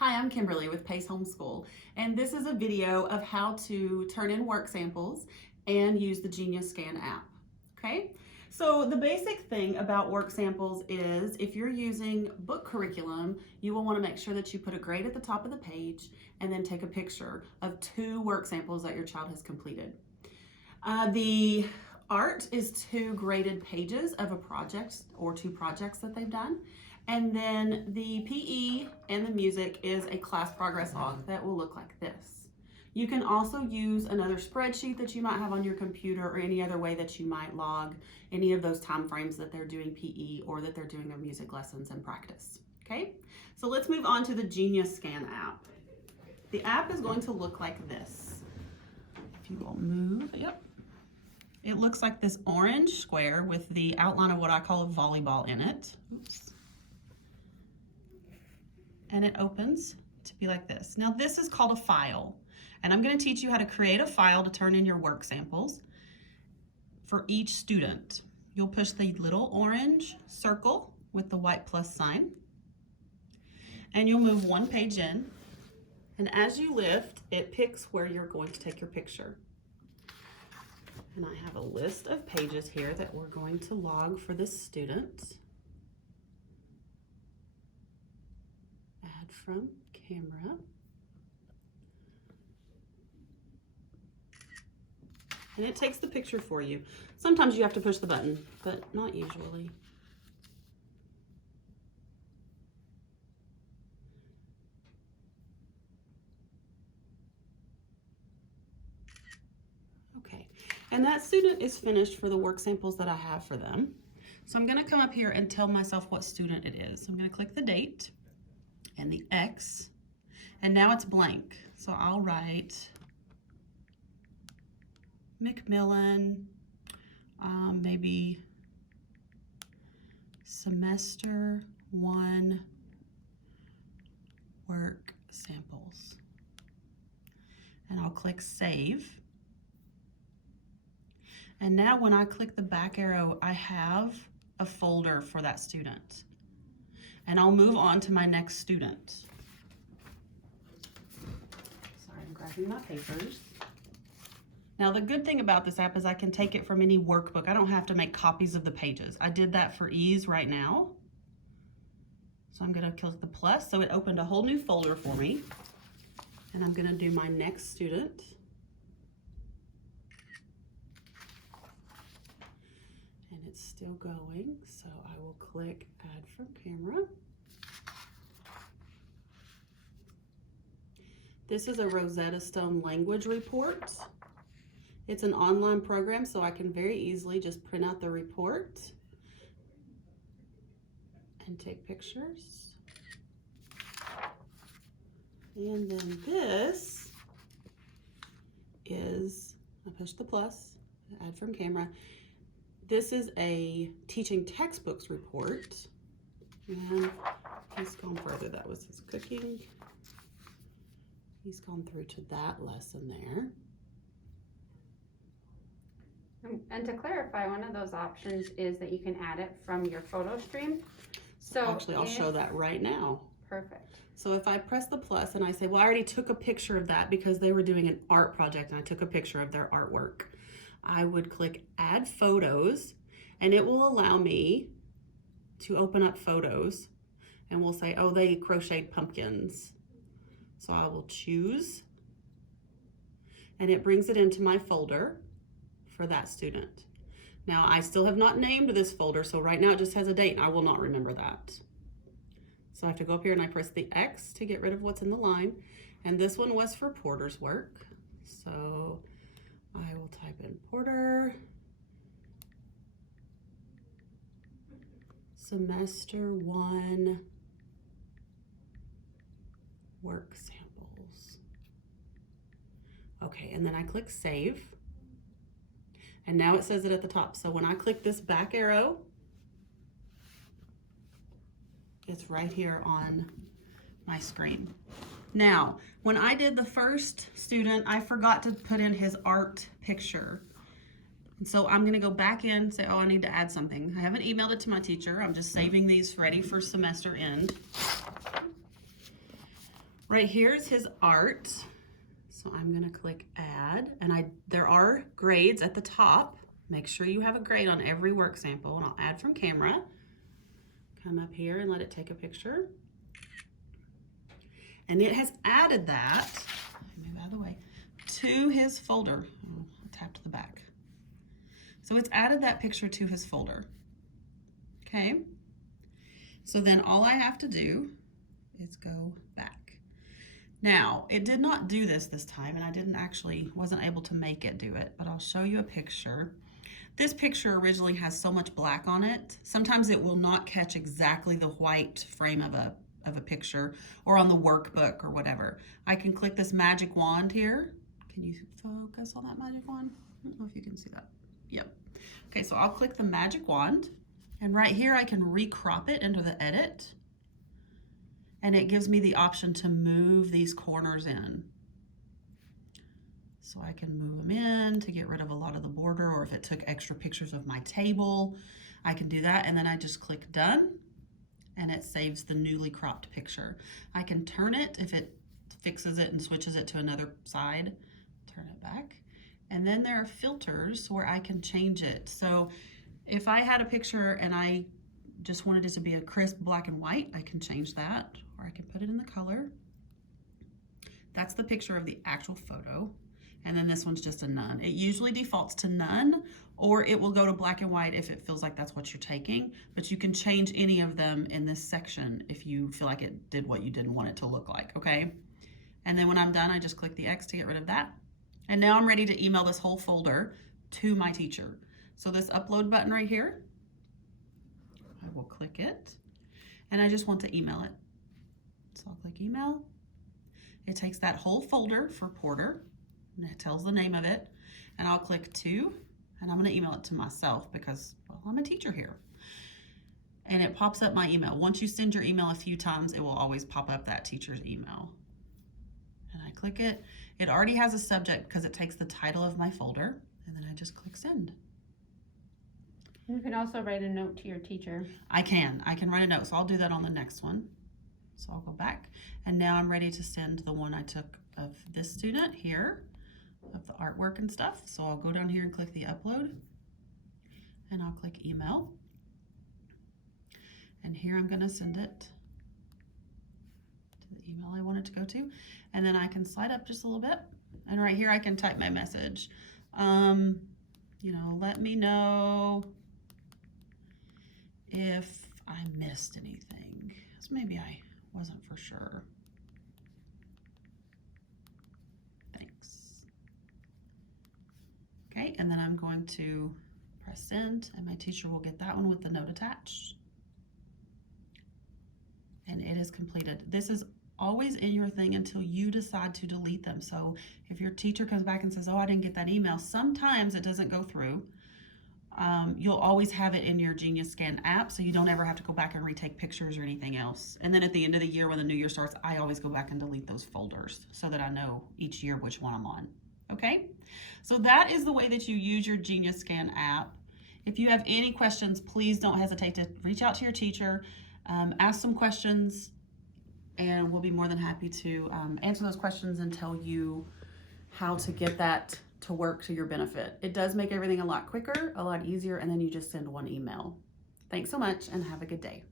Hi, I'm Kimberly with Pace Homeschool, and this is a video of how to turn in work samples and use the Genius Scan app. Okay, so the basic thing about work samples is if you're using book curriculum, you will want to make sure that you put a grade at the top of the page and then take a picture of 2 work samples that your child has completed. The art is 2 graded pages of a project or 2 projects that they've done. And then the PE and the music is a class progress log that will look like this. You can also use another spreadsheet that you might have on your computer or any other way that you might log any of those time frames that they're doing PE or that they're doing their music lessons and practice. Okay, so let's move on to the Genius Scan app. The app is going to look like this. If you will move, yep. It looks like this orange square with the outline of what I call a volleyball in it. Oops. And it opens to be like this. Now this is called a file, and I'm going to teach you how to create a file to turn in your work samples for each student. You'll push the little orange circle with the white plus sign, and you'll move 1 page in, and as you lift, it picks where you're going to take your picture. And I have a list of pages here that we're going to log for this student. Add from camera. And it takes the picture for you. Sometimes you have to push the button, but not usually. Okay, and that student is finished for the work samples that I have for them. So I'm gonna come up here and tell myself what student it is. I'm gonna click the date and the X, and now it's blank. So I'll write Macmillan, maybe semester 1 work samples. And I'll click save. And now when I click the back arrow, I have a folder for that student. And I'll move on to my next student. Sorry, I'm grabbing my papers. Now the good thing about this app is I can take it from any workbook. I don't have to make copies of the pages. I did that for ease right now. So I'm gonna click the plus, so it opened a whole new folder for me. And I'm gonna do my next student. And it's still going, so I will click add from camera. This is a Rosetta Stone language report. It's an online program, so I can very easily just print out the report and take pictures. And then this is, I push the plus, add from camera. This is a teaching textbooks report, and he's gone further. That was his cooking. He's gone through to that lesson there. And to clarify, one of those options is that you can add it from your photo stream. So actually, I'll show that right now. Perfect. So if I press the plus and I say, well, I already took a picture of that because they were doing an art project and I took a picture of their artwork. I would click add photos, and it will allow me to open up photos, and we'll say, oh, they crocheted pumpkins. So I will choose, and it brings it into my folder for that student. Now I still have not named this folder, so right now it just has a date and I will not remember that. So I have to go up here and I press the X to get rid of what's in the line. And this one was for Porter's work. So I will type in Porter, semester 1 work samples. Okay, and then I click save. And now it says it at the top. So when I click this back arrow, it's right here on my screen. Now, when I did the first student, I forgot to put in his art picture. And so I'm gonna go back in and say, oh, I need to add something. I haven't emailed it to my teacher. I'm just saving these ready for semester end. Right here is his art. So I'm gonna click add, and there are grades at the top. Make sure you have a grade on every work sample, and I'll add from camera. Come up here and let it take a picture. And it has added that, move out of the way, to his folder. I'll tap to the back. So it's added that picture to his folder. Okay? So then all I have to do is go back. Now, it did not do this time, and I wasn't able to make it do it, but I'll show you a picture. This picture originally has so much black on it. Sometimes it will not catch exactly the white frame of a picture or on the workbook or whatever. I can click this magic wand here. Can you focus on that magic wand? I don't know if you can see that. Yep. Okay, so I'll click the magic wand, and right here I can recrop it into the edit, and it gives me the option to move these corners in. So I can move them in to get rid of a lot of the border, or if it took extra pictures of my table, I can do that, and then I just click done, and it saves the newly cropped picture. I can turn it if it fixes it and switches it to another side, turn it back. And then there are filters where I can change it. So if I had a picture and I just wanted it to be a crisp black and white, I can change that, or I can put it in the color. That's the picture of the actual photo. And then this one's just a none. It usually defaults to none, or it will go to black and white if it feels like that's what you're taking, but you can change any of them in this section if you feel like it did what you didn't want it to look like, okay? And then when I'm done, I just click the X to get rid of that. And now I'm ready to email this whole folder to my teacher. So this upload button right here, I will click it, and I just want to email it. So I'll click email. It takes that whole folder for Porter, and it tells the name of it, and I'll click to, and I'm gonna email it to myself because, well, I'm a teacher here. And it pops up my email. Once you send your email a few times, it will always pop up that teacher's email. And I click it. It already has a subject because it takes the title of my folder, and then I just click send. You can also write a note to your teacher. I can write a note, so I'll do that on the next one. So I'll go back, and now I'm ready to send the one I took of this student here, of the artwork and stuff. So I'll go down here and click the upload, and I'll click email. And here I'm gonna send it to the email I want it to go to. And then I can slide up just a little bit. And right here I can type my message. You know, let me know if I missed anything. So maybe I wasn't for sure. Thanks. Okay, and then I'm going to press send, and my teacher will get that one with the note attached. And it is completed. This is always in your thing until you decide to delete them. So if your teacher comes back and says, oh, I didn't get that email, sometimes it doesn't go through. You'll always have it in your Genius Scan app, so you don't ever have to go back and retake pictures or anything else. And then at the end of the year, when the new year starts, I always go back and delete those folders so that I know each year which one I'm on. Okay? So that is the way that you use your Genius Scan app. If you have any questions, please don't hesitate to reach out to your teacher, ask some questions, and we'll be more than happy to answer those questions and tell you how to get that to work to your benefit. It does make everything a lot quicker, a lot easier, and then you just send one email. Thanks so much, and have a good day.